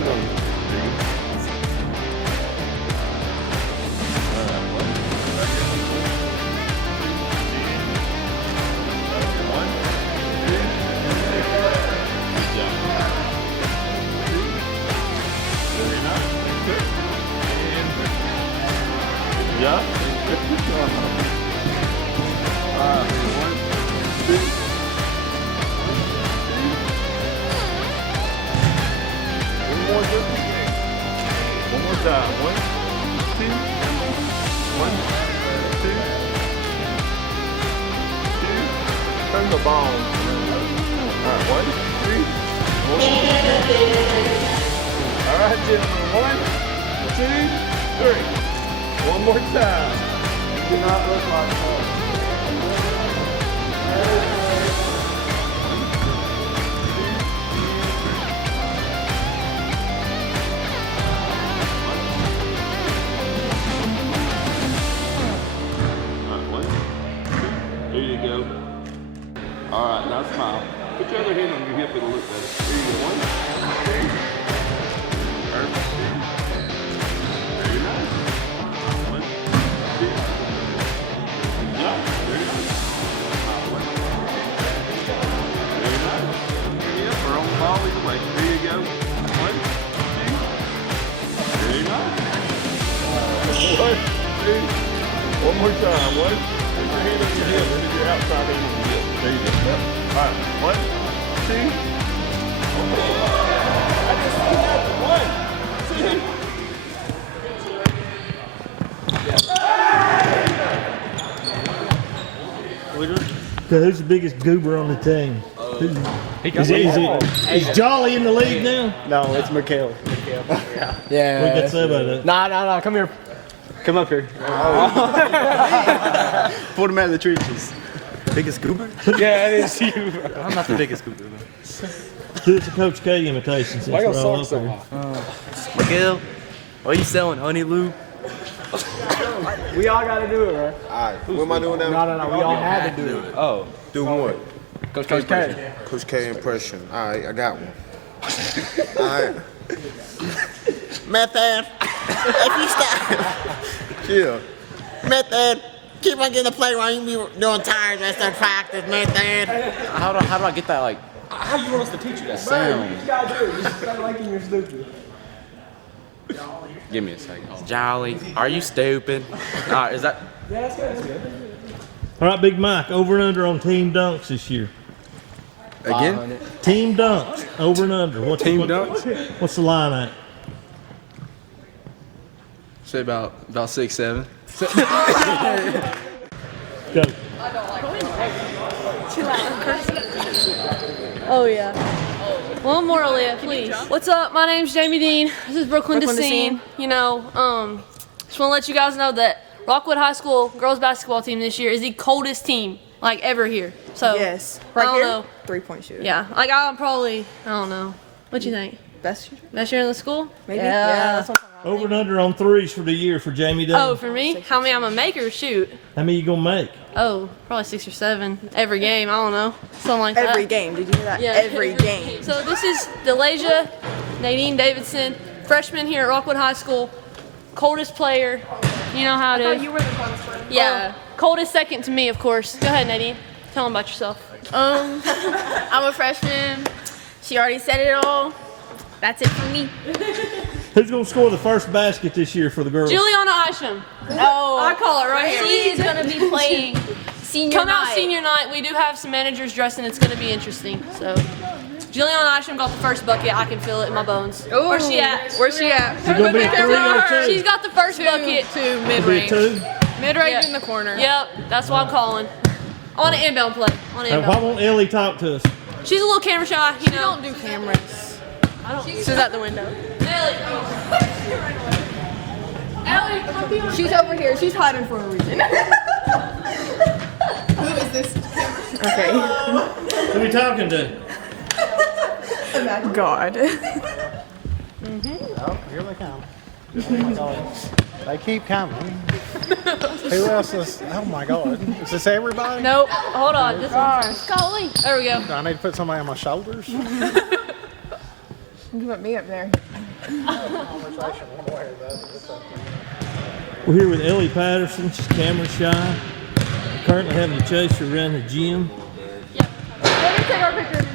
pressure on you. Yeah. One more time. 1, 2, 1, 2, 2. Turn the ball. All right, 1, 2, 1. All right, gentlemen. 1, 2, 3. One more time. You do not look like that. There you go. All right, now smile. Put your other hand on your hip, it'll look better. There you go. 1, 2. Perfect. Very nice. 1, 2. Yeah, very nice. Very nice. Yeah, we're on the ball either way. There you go. 1, 2. Very nice. 1, 2. One more time. 1. Put your hand on your hip. This is your outside hand on your hip. There you go. Yep. All right. 1, 2. I just see that. 1, 2. Who's the biggest goober on the team? Is Jolly in the league now? No, it's Mikhail. Yeah. What you got to say about that? Nah. Come here. Come up here. Pulled him out of the trenches. Biggest goober? Yeah, it is you. I'm not the biggest goober. Do it to Coach K imitation since we're all up here. Miguel, why are you selling honey lube? We all got to do it, right? All right. What am I doing now? No. We all had to do it. Oh, Do what? Coach K. Coach K impression. All right, I got one. All right. Method, if you stop. Yeah. Method, keep on getting the play while you be doing tires and stuff practice, Method. how do I get that like How you want us to teach you that? sound? You gotta do it. You just start liking you're stupid. Give me a second. Jolly, are you stupid? Is that? Yeah, that's good. That's good. All right, Big Mike, over and under on team dunks this year. Again? Team dunks, over and under. Dunks? What's the line at? Say about 6'7". Go. Oh, yeah. One more, Aaliyah, please. What's up? My name's Jamie Dean. This is Brooklyn Decene. You know, just want to let you guys know that Rockwood High School girls basketball team this year is the coldest team, like, ever here. So, Yes. I don't here? know. 3-point shooter. Yeah, like, I'm probably, I don't know. What you think? Best shooter? Best year in the school? Maybe. Yeah, that's what I'm Over and under on threes for the year for Jamie Dunn. Oh, for me? How many I'm going to make or shoot? How many you gonna make? Oh, probably 6 or 7 every game. I don't know. Something like that. Every game. Did you hear that? Yeah. Every game. So this is Delasia Nadine Davidson, freshman here at Rockwood High School. Coldest player. You know how it is. You were the coldest player. Yeah. Coldest second to me, of course. Go ahead, Nadine. Tell them about yourself. I'm a freshman. She already said it all. That's it for me. Who's gonna score the first basket this year for the girls? Juliana Isham. Oh, I call it right here. she is gonna be playing senior Come out night. senior night. We do have some managers dressing. It's going to be interesting. So, Juliana Isham got the first bucket. I can feel it in my bones. Ooh. Where's she at? Where's she at? Is it gonna be 3 or 2? She's got the first bucket. Two It'll be mid-range. 2. Mid-range Yeah. in the corner. Yep, that's what I'm calling. On an inbound play. On an Why inbound. won't Ellie talk to us? She's a little camera shy, you know. Don't do cameras. I don't. She's out the window. Ellie, come up here. She's over here. She's hiding for a reason. Who is this? Okay. Who are we talking to? God. Oh, here they come. They keep coming. Who else is? Oh my God! Is this everybody? Nope. Hold on. This one's Golly. There we go. Do I need to put somebody on my shoulders? You put me up there. Conversation one way or the other. It's up to you. We're here with Ellie Patterson. She's camera shy. We're currently having to chase her around the gym. Yep. Let me take our picture.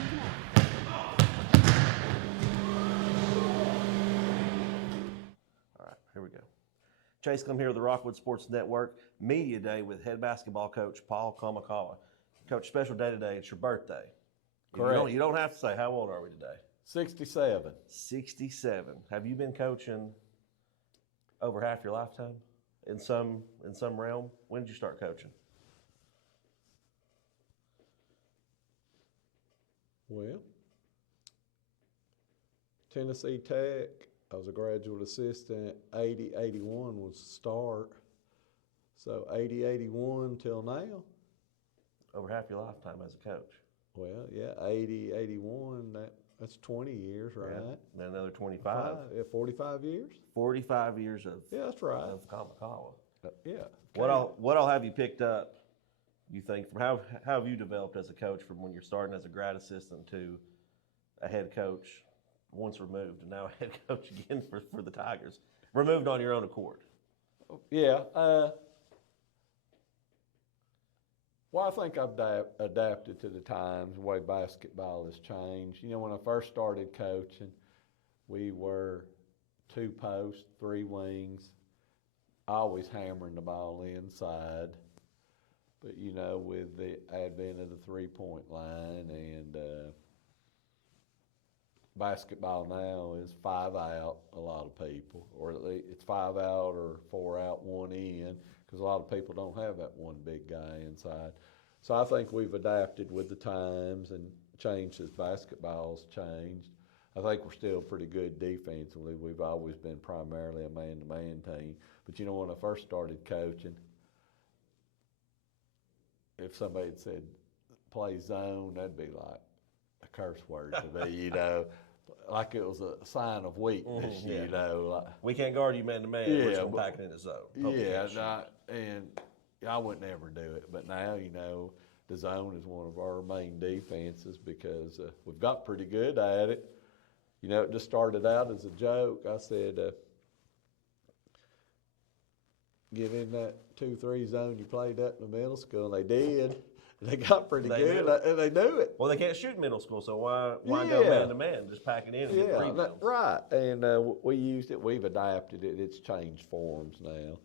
All right, here we go. Chase Clem here with the Rockwood Sports Network Media Day with head basketball coach Paul Kamakawa. Coach, special day today. It's your birthday. Correct. You don't have to say, how old are we today? 67. 67. Have you been coaching over half your lifetime in some realm? When did you start coaching? Well, Tennessee Tech, I was a graduate assistant. 80, 81 was the start. So 80, 81 till now. Over half your lifetime as a coach. Well, yeah, 80, 81, that's 20 years, right? Yeah. Then another 25. Yeah, 45 years? 45 years of, Yeah, that's right. of Kamakawa. Yeah. What all have you picked up, you think, from how have you developed as a coach from when you're starting as a grad assistant to a head coach once removed and now a head coach again for the Tigers? Removed on your own accord. Yeah. Well, I think I've adapted to the times, the way basketball has changed. You know, when I first started coaching, we were 2 posts, 3 wings, always hammering the ball inside. But, you know, with the advent of the 3-point line and basketball now is 5 out, a lot of people, or at least it's 5 out or 4 out, 1 in, because a lot of people don't have that one big guy inside. So I think we've adapted with the times and changed as basketball's changed. I think we're still pretty good defensively. We've always been primarily a man-to-man team. But, you know, when I first started coaching, if somebody had said play zone, that'd be like a curse word to me, you know, like it was a sign of weakness, Yeah. you know. Like, We can't guard you man to man. Yeah, We're just gonna but- pack it in the zone. yeah, and I would never do it. But now, you know, the zone is one of our main defenses because we've got pretty good at it. You know, it just started out as a joke. I said, get in that 2-3 zone you played at in the middle school, and they did. They got pretty They good, do. and they knew it. Well, they can't shoot in middle school, so why go Yeah. man to man? Just pack it in and get Yeah, rebounds. right. And we used it. We've adapted it. It's changed forms now.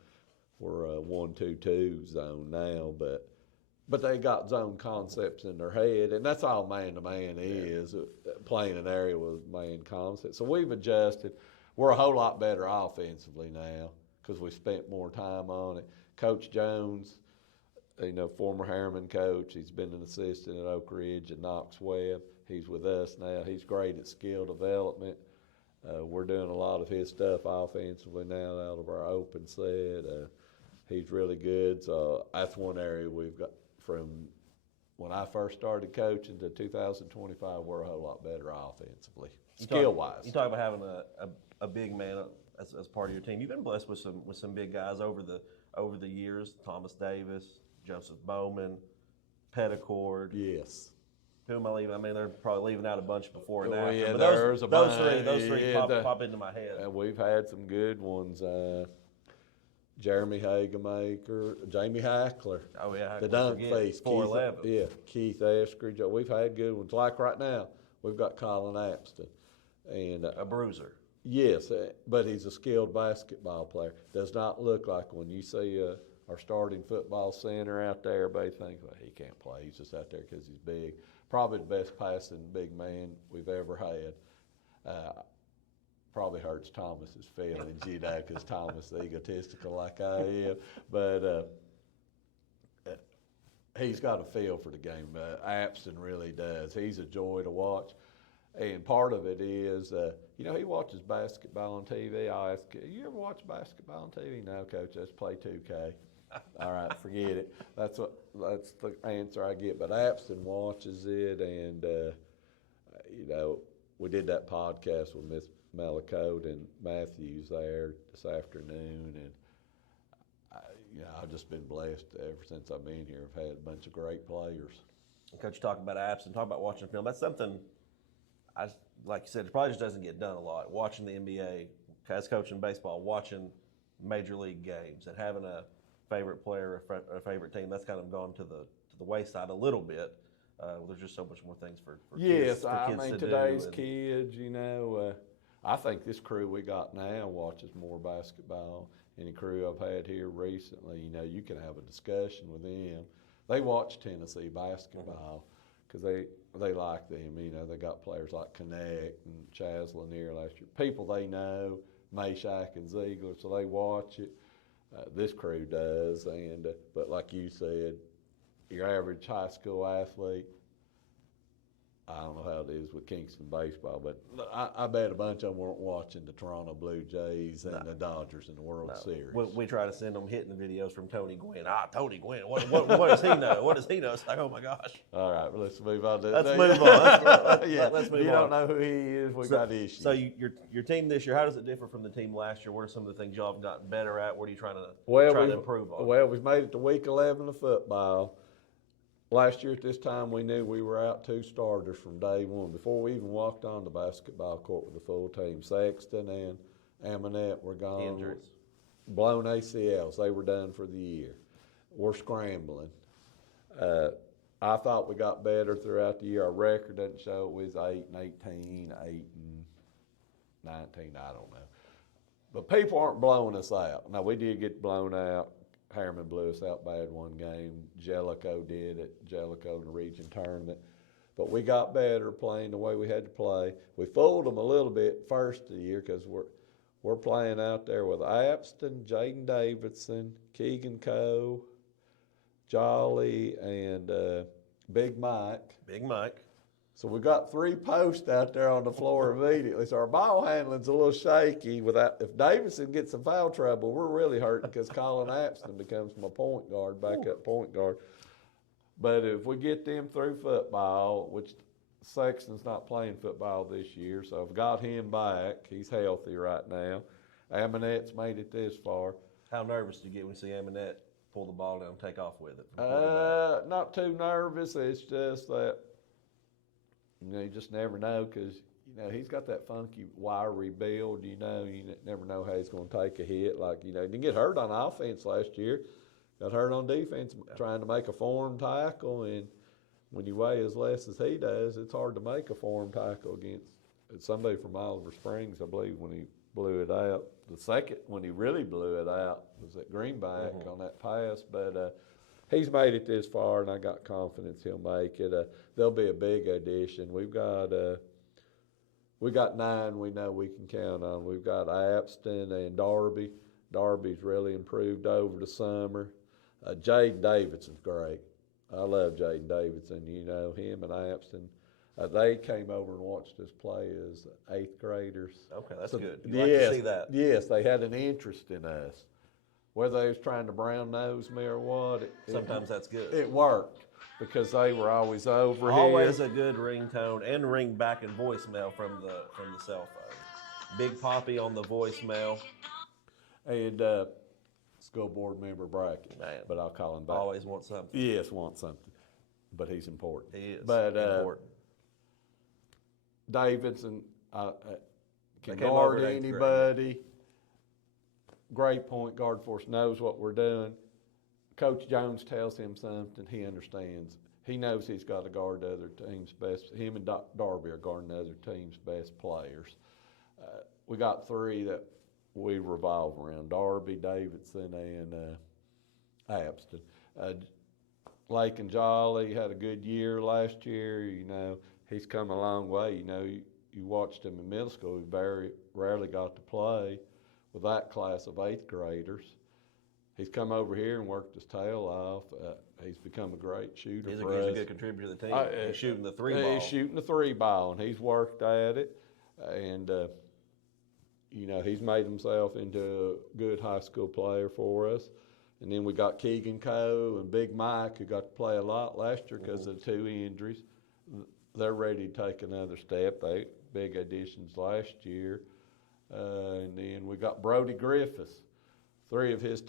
We're a 1-2-2 zone now, but they got zone concepts in their head, and that's all man-to-man is, playing an area with man concepts. So we've adjusted. We're a whole lot better offensively now because we spent more time on it. Coach Jones, you know, former Harriman coach, he's been an assistant at Oak Ridge and Knox Webb. He's with us now. He's great at skill development. We're doing a lot of his stuff offensively now out of our open set. He's really good. So that's one area we've got from when I first started coaching to 2025, we're a whole lot better offensively, skill-wise. You talk about having a big man as part of your team. You've been blessed with some big guys over the years. Thomas Davis, Joseph Bowman, Petticord. Yes. Who am I leaving? I mean, they're probably leaving out a bunch before and Oh, after. yeah, but there's a bunch. those three Yeah, pop into my head. And we've had some good ones. Jeremy Hagemaker, Jamie Hackler. Oh yeah, The dunk face. 4'11". Yeah, Keith Eskridge. We've had good ones. Like right now, we've got Colin Apston. And A bruiser. yes, but he's a skilled basketball player. Does not look like when you see our starting football center out there, everybody thinks, well, he can't play. He's just out there because he's big. Probably the best passing big man we've ever had. Probably hurts Thomas's feelings, you know, because Thomas is egotistical like I am. But he's got a feel for the game. Apston really does. He's a joy to watch. And part of it is, you know, he watches basketball on TV. I ask, you ever watch basketball on TV? No, Coach, let's play 2K. All right, forget it. That's the answer I get. But Apston watches it, and, you know, we did that podcast with Miss Malacote and Matthews there this afternoon, and you know, I've just been blessed ever since I've been here. I've had a bunch of great players. Coach, talk about apps and talk about watching film. That's something like you said, it probably just doesn't get done a lot. Watching the NBA, as coaching baseball, watching major league games, and having a favorite player, a favorite team, that's kind of gone to the wayside a little bit. There's just so much more things for kids, to today's do. kids, I think this crew we got now watches more basketball. Any crew I've had here recently, you can have a discussion with them. They watch Tennessee basketball because they like them. They got players like Connect and Chaz Lanier last year. People they know, Meshack and Ziegler, so they watch it. This crew does, but like you said, your average high school athlete, I don't know how it is with Kingston baseball, but I bet a bunch of them weren't watching the Toronto Blue Jays and the Dodgers in the World Series. We try to send them hitting videos from Tony Gwynn. Tony Gwynn, what does he know? What does he know? It's like, oh my gosh. All right, well, let's move on. Let's move on. Let's move on. You don't know who he is, we got issues. So your team this year, how does it differ from the team last year? What are some of the things y'all have gotten better at? What are you trying to improve on? Well, we've made it to week 11 of football. Last year at this time, we knew we were out 2 starters from day one. Before we even walked on the basketball court with the full team, Sexton and Amonette were gone. Injuries. Blown ACLs. They were done for the year. We're scrambling. I thought we got better throughout the year. Our record doesn't show it was 8-18, 8-19, I don't know. But people aren't blowing us out. Now, we did get blown out. Harriman blew us out bad one game. Jellicoe did at Jellicoe in the region tournament. But we got better playing the way we had to play. We fooled them a little bit first of the year because we're playing out there with Apston, Jaden Davidson, Keegan Coe, Jolly, and Big Mike. Big Mike. So we got 3 posts out there on the floor immediately. So our ball handling's a little shaky. If Davidson gets in foul trouble, we're really hurting because Colin Apston becomes my point guard, backup point guard. But if we get them through football, which Sexton's not playing football this year, so I've got him back. He's healthy right now. Amonette's made it this far. How nervous do you get when you see Amonette pull the ball down and take off with it? Not too nervous. It's just that, you just never know because, he's got that funky, wiry build, you never know how he's going to take a hit. Like, he didn't get hurt on offense last year. Got hurt on defense trying to make a form tackle, and when you weigh as less as he does, it's hard to make a form tackle against somebody from Oliver Springs, I believe, when he blew it out. The second, when he really blew it out, was at Greenback on that pass, but he's made it this far, and I got confidence he'll make it. There'll be a big addition. We got 9 we know we can count on. We've got Apston and Darby. Darby's really improved over the summer. Jaden Davidson's great. I love Jaden Davidson. Him and Apston. They came over and watched us play as 8th graders. Okay, that's good. You like to see that. Yes, they had an interest in us. Whether they was trying to brown nose me or what. Sometimes that's good. It worked because they were always over here. Always a good ringtone and ring back and voicemail from the cell phone. Big Poppy on the voicemail. And school board member Brackett. Man. But I'll call him back. Always want something. Yes, want something. But he's important. He is important. Davidson can came guard over at 8th grade. anybody. Great point guard for us, knows what we're doing. Coach Jones tells him something, he understands. He knows he's got to guard the other team's best. Him and Darby are guarding the other team's best players. We got 3 that we revolve around, Darby, Davidson, and Apston. Lake and Jolly had a good year last year. He's come a long way. You watched him in middle school. He very rarely got to play with that class of 8th graders. He's come over here and worked his tail off. He's become a great shooter for us. He's a good contributor to the team. He's shooting the 3 ball. He's shooting the 3 ball, and he's worked at it. And, he's made himself into a good high school player for us. And then we got Keegan Coe and Big Mike, who got to play a lot last year because of 2 injuries. They're ready to take another step. They big additions last year. And then we got Brody Griffiths. 3 of his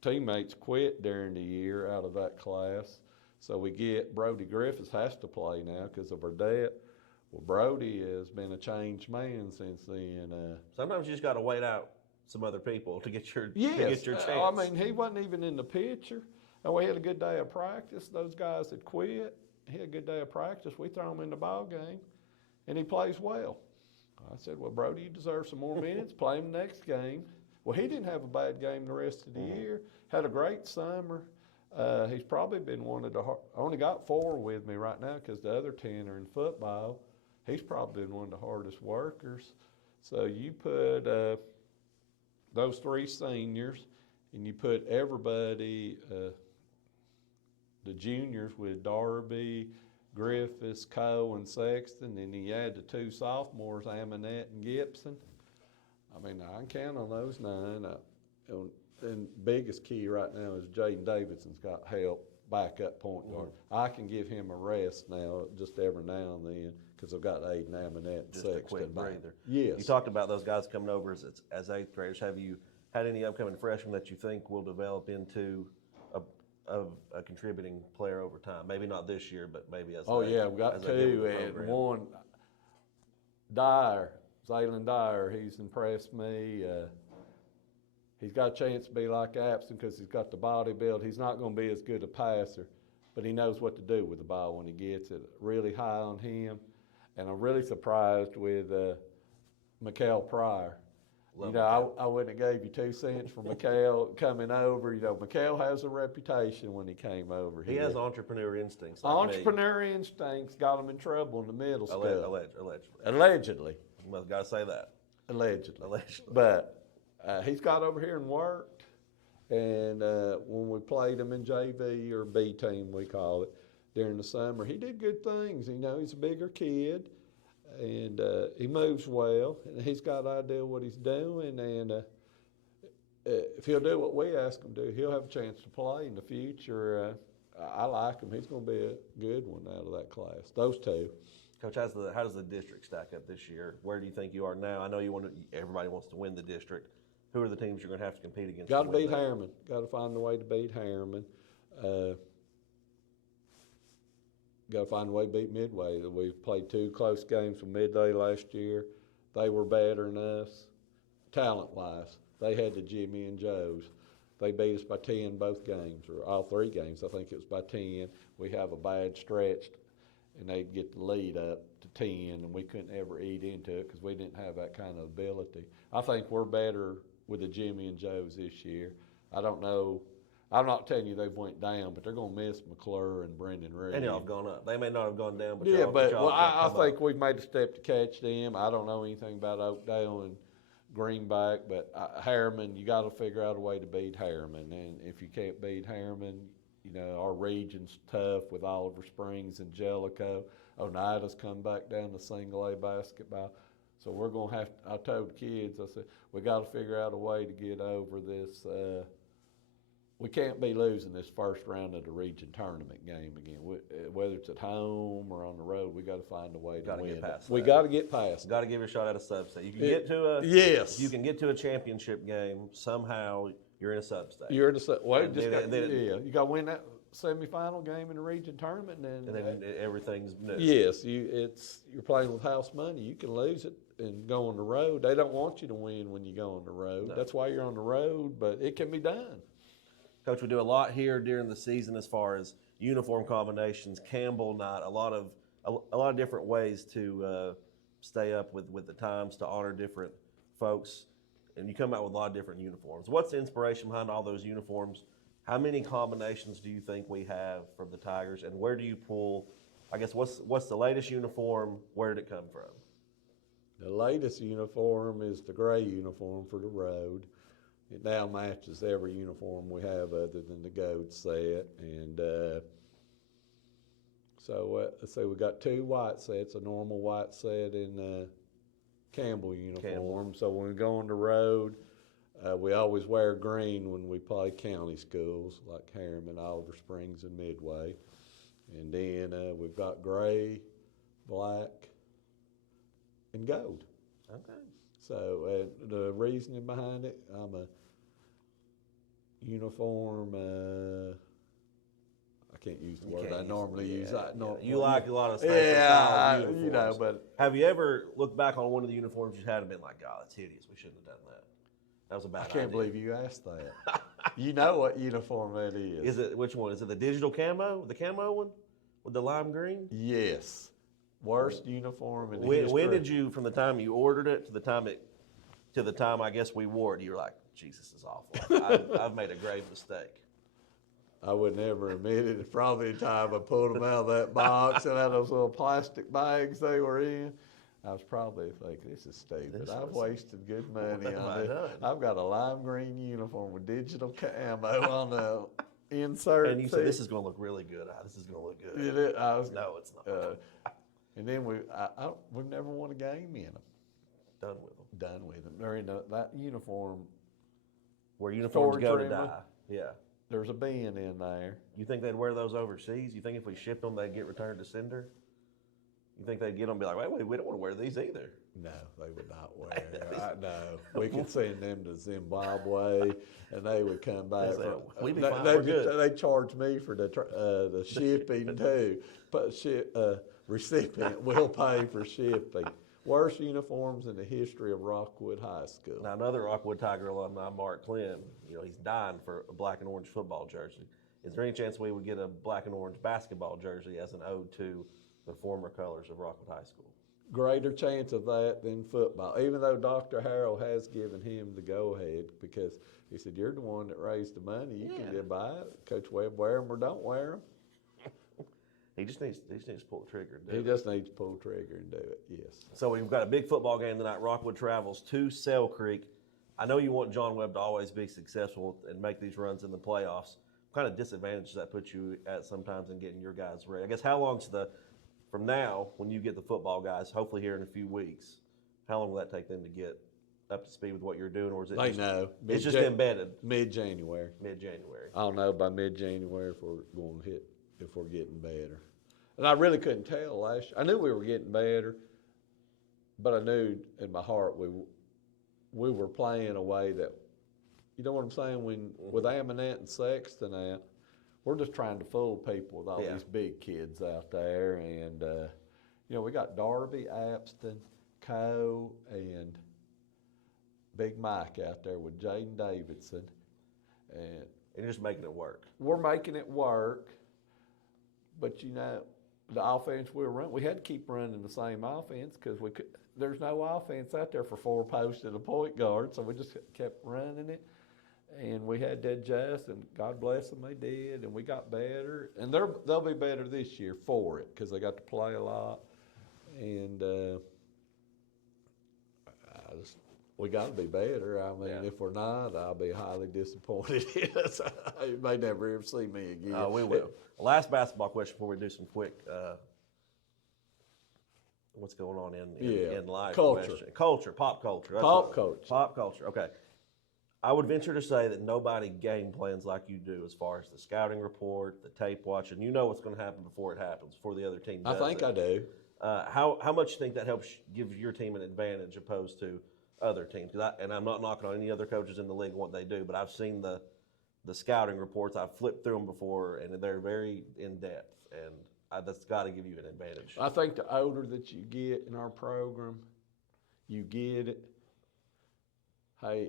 teammates quit during the year out of that class. So we get Brody Griffiths has to play now because of our debt. Well, Brody has been a changed man since then. Sometimes you just got to wait out some other people to get your Yes, to get your chance. I mean, he wasn't even in the picture. And we had a good day of practice. Those guys had quit. He had a good day of practice. We throw him in the ball game, and he plays well. I said, well, Brody, you deserve some more minutes. Play him next game. Well, he didn't have a bad game the rest of the year. Had a great summer. He's probably been one of the I only got 4 with me right now because the other 10 are in football. He's probably been one of the hardest workers. So you put those 3 seniors, and you put everybody, the juniors with Darby, Griffiths, Coe, and Sexton, and you add the 2 sophomores, Amonette and Gibson. I mean, I can count on those 9. And biggest key right now is Jaden Davidson's got help, backup point guard. I can give him a rest now, just every now and then, because I've got Aiden, Amonette, and Just Sexton. a quick breather. Yes. You talked about those guys coming over as 8th graders. Have you had any upcoming freshmen that you think will develop into a contributing player over time? Maybe not this year, but maybe as Yeah, we got as they get with 2, the and program. one, Dyer, Zaylen Dyer, he's impressed me. He's got a chance to be like Apson because he's got the body build. He's not going to be as good a passer, but he knows what to do with the ball when he gets it. Really high on him. And I'm really surprised with Mikael Pryor. I wouldn't have gave you 2 cents for Mikael coming over. Mikael has a reputation when he came over He here. has entrepreneur instincts. Like Entrepreneur instincts got him in trouble in the middle school. Allegedly. Allegedly. Well, got to say that. Allegedly. But he's got over here and worked. And when we played him in JV or B team, we call it, during the summer, he did good things. He's a bigger kid. And he moves well, and he's got an idea what he's doing. And if he'll do what we ask him to do, he'll have a chance to play in the future. I like him. He's going to be a good one out of that class. Those 2. Coach, how does the district stack up this year? Where do you think you are now? I know everybody wants to win the district. Who are the teams you're going to have to compete against? Got to beat Harriman. Got to find a way to beat Harriman. Got to find a way to beat Midway. We've played 2 close games with Midway last year. They were better than us, talent-wise. They had the Jimmy and Joes. They beat us by 10 both games, or all 3 games. I think it was by 10. We have a bad stretch, and they'd get the lead up to 10, and we couldn't ever eat into it because we didn't have that kind of ability. I think we're better with the Jimmy and Joes this year. I don't know. I'm not telling you they've went down, but they're going to miss McClure and Brendan Reed. And y'all have gone up. They may not have gone down, but yeah, but I think up. we've made a step to catch them. I don't know anything about Oakdale and Greenback, but Harriman, you got to figure out a way to beat Harriman. And if you can't beat Harriman, our region's tough with Oliver Springs and Jellicoe. Oneida's come back down to single A basketball. So we're going to have I told the kids, I said, we got to figure out a way to get over this. We can't be losing this first round of the region tournament game again. Whether it's at home or on the road, we got to find a way to win. Get past we that. got to get past. Got to give it a shot at a substate. You can get to a yes. You can get to a championship game somehow. You're in a substate. You're in a well. Then you got to win that semifinal game in the region tournament, and then everything's new. Yes, you're playing with house money. You can lose it and go on the road. They don't want you to win when you go on the road. No. That's why you're on the road, but it can be done. Coach, we do a lot here during the season as far as uniform combinations, Campbell night, a lot of different ways to stay up with the times to honor different folks, and you come out with a lot of different uniforms. What's the inspiration behind all those uniforms? How many combinations do you think we have from the Tigers, and where do you pull? I guess what's the latest uniform? Where did it come from? The latest uniform is the gray uniform for the road. It now matches every uniform we have other than the goat set. And so let's say we got 2 white sets, a normal white set and Campbell uniform. So when we go on the road, we always wear green when we play county schools like Harriman, Oliver Springs, and Midway. And then we've got gray, black, and gold. Okay. So the reasoning behind it, I'm a uniform I can't use the word I normally use. You like a lot of yeah, uniforms. you know, but have you ever looked back on one of the uniforms you had and been like, "God, that's hideous. We shouldn't have done that. That was a bad I idea." can't believe you asked that. You know what uniform that is? Is it which one? Is it the digital camo, the camo one with the lime green? Yes. Worst uniform in When history. did you, from the time you ordered it to the time I guess we wore it, you were like, Jesus is awful. I've made a grave mistake. I would never admit it. It's probably the time I pulled them out of that box and out of those little plastic bags they were in. I was probably thinking, this is stupid. I've wasted good money on it. I've got a lime green uniform with digital camo on the insert. And you said, this is going to look really good. This is going to look good. No, it's not. And then we've never won a game in them. Done with them. Done with them. They're in that uniform. Where uniforms go to die. Yeah. There's a bin in there. You think they'd wear those overseas? You think if we shipped them, they'd get returned to sender? You think they'd get them and be like, wait, we don't want to wear these either? No, they would not wear. No, we could send them to Zimbabwe, and they would come back. We'd be fine. We're good. They charge me for the shipping too. But recipient will pay for shipping. Worst uniforms in the history of Rockwood High School. Now, another Rockwood Tiger alumni, Mark Clem, he's dying for a black and orange football jersey. Is there any chance we would get a black and orange basketball jersey as an ode to the former colors of Rockwood High School? Greater chance of that than football, even though Dr. Harrell has given him the go-ahead, because he said, you're the one that raised the money. You can get by it. Coach Webb, wear them or don't wear them. He just needs to pull the trigger and do it. He just needs to pull the trigger and do it, yes. So we've got a big football game tonight. Rockwood travels to Sale Creek. I know you want John Webb to always be successful and make these runs in the playoffs. What kind of disadvantage does that put you at sometimes in getting your guys ready? I guess how long's from now, when you get the football guys, hopefully here in a few weeks, how long will that take them to get up to speed with what you're doing, or is it know. It's just embedded? Mid-January. Mid-January. I'll know by mid-January if we're getting better. And I really couldn't tell last year. I knew we were getting better, but I knew in my heart we were playing a way that, you know what I'm saying, with Amonette and Sexton out, we're just trying to fool people with all these big kids out there. And, we got Darby, Abston, Coe, and Big Mike out there with Jaden Davidson. And you're just making it work. We're making it work. But, the offense we were running, we had to keep running the same offense because there's no offense out there for 4 posts and a point guard. So we just kept running it. And we had to adjust, and God bless them, they did, and we got better. And they'll be better this year for it because they got to play a lot. And we got to be better. I mean, if we're not, I'll be highly disappointed. You may never ever see me again. We will. Last basketball question before we do some quick what's going on in life. Culture, pop culture. Pop culture. Pop culture, okay. I would venture to say that nobody game plans like you do as far as the scouting report, the tape watching. You know what's going to happen before it happens, before the other team does I think it. I do. How much do you think that helps give your team an advantage opposed to other teams? And I'm not knocking on any other coaches in the league and what they do, but I've seen the scouting reports. I've flipped through them before, and they're very in-depth, and that's got to give you an advantage. I think the older that you get in our program, you get it. Hey,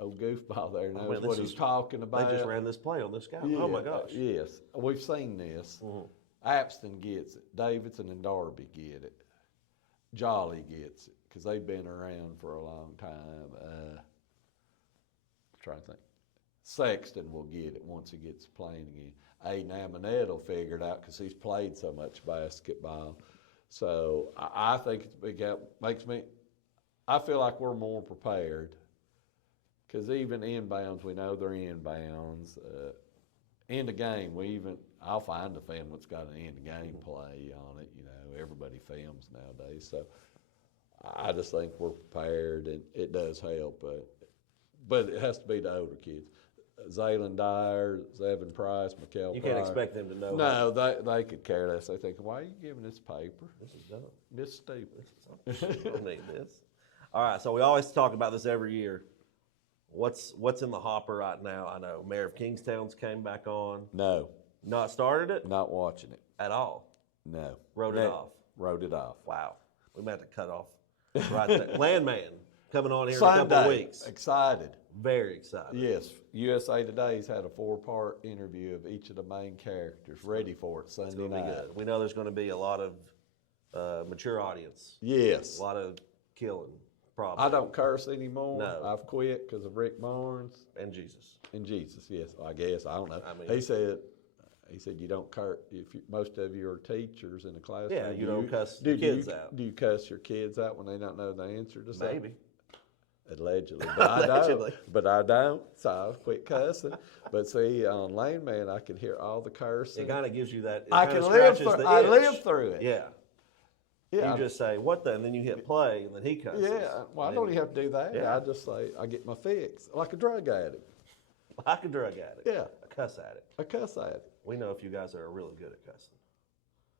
goofball there knows what he's talking about. They just ran this play on this guy. Oh, my gosh. Yes, we've seen this. Mm-hmm. Abston gets it. Davidson and Darby get it. Jolly gets it because they've been around for a long time. Trying to think. Sexton will get it once he gets playing again. Aiden Amonette will figure it out because he's played so much basketball. So I think it's big help. I feel like we're more prepared. Because even inbounds, we know they're inbounds. In the game, I'll find a film that's got an end-of-game play on it. Everybody films nowadays. So I just think we're prepared, and it does help. But it has to be the older kids. Zaylen Dyer, Zevin Price, McKell You can't expect them to know. No, they could care less. They think, why are you giving this paper? This is dumb. This is stupid. I don't need this. All right, so we always talk about this every year. What's in the hopper right now? I know Mayor of Kingstown's came back on. No. Not started it Not watching it. at all. No. Wrote it off. Wrote it off. Wow. We might have to cut off right there. Landman coming on here in a couple of Sunday. weeks. Excited. Very excited. Yes. USA Today's had a 4-part interview of each of the main characters. Ready for it Sunday It's going to night. be good. We know there's going to be a lot of mature audience. Yes. A lot of killing, probably. I don't curse anymore. No. I've quit because of Rick Barnes And Jesus. and Jesus. Yes, I guess. I don't know. I mean- he said you don't curse. Most of you are teachers in the classroom. Yeah, you don't cuss do your kids you, out. Do you cuss your kids out when they don't know the answer to something? Maybe. Allegedly, but I Allegedly. don't. But I don't, so I quit cussing. But see, on Landman, I can hear all the cursing. It kind of gives you that. It I kinda can live scratches through. the I itch. live through it. Yeah. Yeah. You just say, what the? And then you hit play, and then he cusses. Yeah. Well, I And don't then- even have to do that. Yeah. I just say I get my fix, like a drug addict. Like a drug addict. Yeah. A cuss addict. A cuss addict. We know a few guys that are really good at cussing.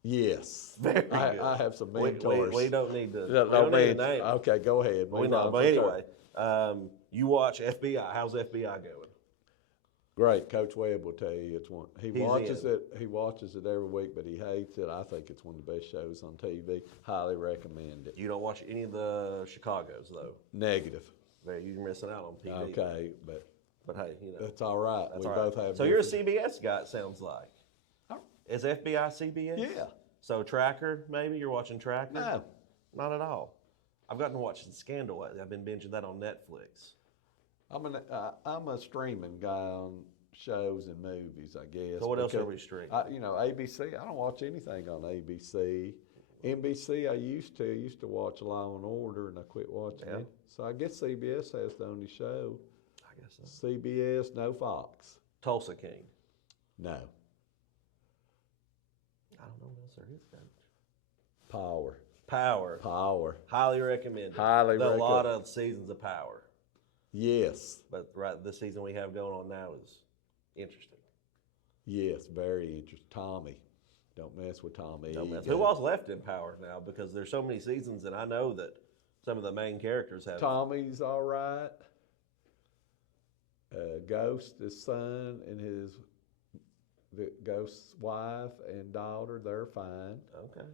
Yes. Very good. I have some We mentors. don't need to. No, we don't need to man. name. Okay, go ahead. We Move know. on But from anyway, Kirk. you watch FBI. How's FBI going? Great. Coach Webb will tell you it's one. He He's watches in. it. He watches it every week, but he hates it. I think it's one of the best shows on TV. Highly recommend it. You don't watch any of the Chicago's though. Negative. You're missing out on TV. Okay, but But hey, you know. that's all right. That's we all right. both have. So you're a different- CBS guy, it sounds like. Is FBI CBS? Yeah. So Tracker, maybe you're watching Tracker? No. Not at all. I've gotten to watch Scandal lately. I've been binging that on Netflix. I'm a streaming guy on shows and movies, I guess. So what else are because we streaming? ABC. I don't watch anything on ABC. NBC, I used to watch Law and Order, and I quit watching Yeah. it. So I guess CBS has the only show. I guess so. CBS, no Fox. Tulsa King. No. I don't know what else there is, Coach. Power. Power. Highly recommended. Highly A lot recommend. of seasons of Power. Yes. But right, this season we have going on now is interesting. Yes, very interesting. Tommy. Don't mess with Tommy. No mess. Who else left in Power now? Because there's so many seasons, and I know that some of the main characters have. Tommy's all right. Ghost, his son, and the Ghost's wife and daughter, they're fine. Okay.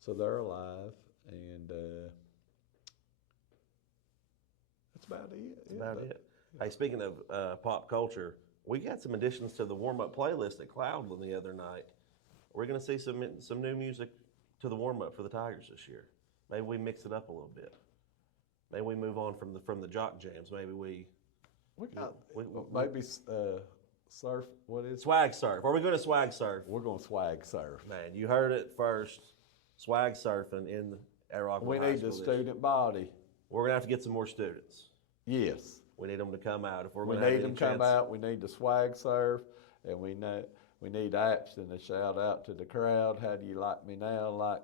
So they're alive, and that's about it. That's about it. Hey, speaking of pop culture, we got some additions to the warm-up playlist at Cloudland the other night. We're going to see some new music to the warm-up for the Tigers this year. Maybe we mix it up a little bit. Maybe we move on from the jock jams. Maybe we got we- maybe surf. What is swag surf. Are we going to swag surf? We're going to swag surf. Man, you heard it first. Swag surfing at Rockwood We High need School the this year. student body. We're going to have to get some more students. Yes. We need them to come out if we're We going to have need any them to come chance. out. We need the swag surf, and we need Axton to shout out to the crowd. How do you like me now?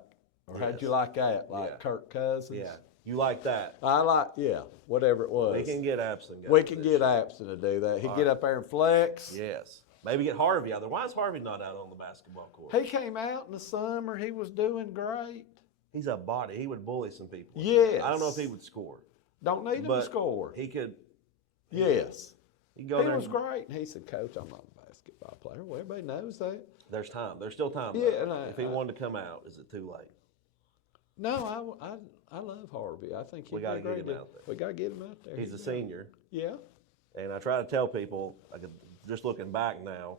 How'd you Yes. like that? Like Yeah. Kirk Cousins? Yeah, you like that? I like, whatever it was. We can get Abson. guys We can this get year. Abson to do that. He'd All get right. up there and flex. Yes. Maybe get Harvey out there. Why is Harvey not out on the basketball court? He came out in the summer. He was doing great. He's a body. He would bully some people. Yes. I don't know if he would score. Don't need him But to score. He could. Yes. He go He there. was great. And he said, Coach, I'm not a basketball player. Well, everybody knows that. There's time. There's still time. Yeah, though. and if he wanted to come out, is it too late? No, I love Harvey. I think We he'd gotta be get great. him out there. We got to get him out there. He's a senior, Yeah. and I try to tell people, just looking back now,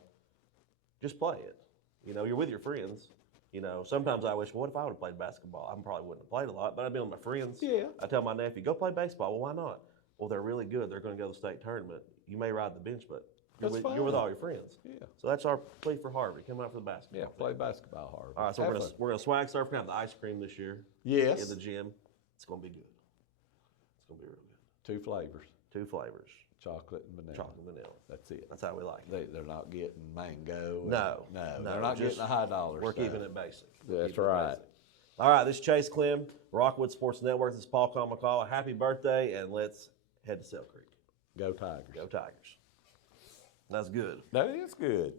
just play it. You know, you're with your friends. You know, sometimes I wish, well, what if I would have played basketball? I probably wouldn't have played a lot, but I'd be with my friends. Yeah. I tell my nephew, go play baseball. Well, why not? Well, they're really good. They're going to go to the state tournament. You may ride the bench, but you're That's with fine. all your friends. Yeah. So that's our plea for Harvey. Come out for the basketball. Yeah, play basketball, Harvey. All right, so Have we're gonna fun. swag surf. We're gonna have the ice cream this year. Yes. In the gym. It's gonna be good. It's gonna be real good. 2 flavors, 2 flavors. chocolate and vanilla. Chocolate and vanilla. That's it. That's how we like it. They're not getting mango. No, No, no, they're not just- getting the high dollar We're stuff. keeping it basic. We're That's keeping it right. basic. All right, this is Chase Clem, Rockwood Sports Network. This is Paul Kamakawa. Happy birthday, and let's head to Sale Creek. Go Tigers. Go Tigers. That's good. That is good.